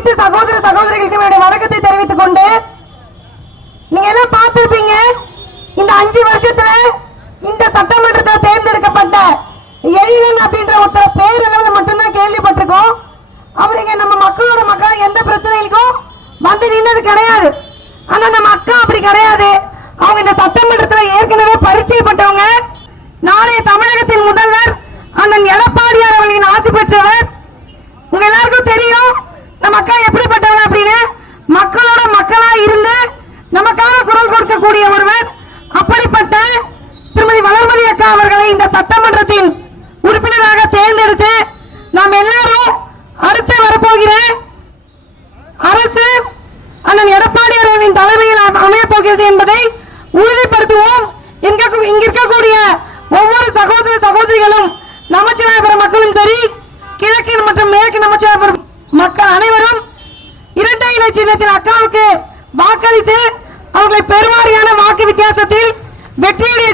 அனைத்து சகோதர சகோதரிகளுக்கும் என்னுடைய வணக்கத்தை தெரிவித்துக் கொண்டு, நீங்க எல்லாம் பார்த்திருப்பீங்க, இந்த 5 வருஷத்துல இந்த சட்டமன்றத்தில் தேர்ந்தெடுக்கப்பட்ட எழிலன் அப்படின்ற ஒருத்தர் பேர் அளவில் மட்டும்தான் கேள்விப்பட்டிருக்கோம். அவர் இங்க நம்ம மக்களோட மக்கள் எந்த பிரச்சனைகளுக்கும் வந்து நின்னது கிடையாது. ஆனா நம்ம அக்கா அப்படி கிடையாது. அவங்க இந்த சட்டமன்றத்தில் ஏற்கனவே பரிச்சயப்பட்டவங்க. நாளைய தமிழகத்தின் முதல்வர் அண்ணன் எடப்பாடியார் அவர்களின் ஆசி பெற்றவர். உங்க எல்லாருக்கும் தெரியும் நம்ம அக்கா எப்படிப்பட்டவங்க அப்படின்னு. மக்களோட மக்களா இருந்து நமக்காக குரல் கொடுக்கக்கூடிய ஒருவர். அப்படிப்பட்ட திருமதி வளர்மதி அக்கா அவர்களை இந்த சட்டமன்றத்தின் உறுப்பினராக தேர்ந்தெடுத்து நாம் எல்லாரும் அடுத்து வரப்போகிற அரசு அண்ணன் எடப்பாடி அவர்களின் தலைமையில் அமையப் போகிறது என்பதை உறுதிப்படுத்துவோம். இங்க இருக்கக்கூடிய ஒவ்வொரு சகோதர சகோதரிகளும் நமச்சிவாயபுரம் மக்களும் சரி, கிழக்கு மற்றும் மேற்கு நமச்சிவாயபுரம் மக்கள் அனைவரும் இரட்டை இலை சின்னத்தில் அக்காவுக்கு வாக்களித்து அவர்களை பெருவாரியான வாக்கு வித்தியாசத்தில் வெற்றியடைய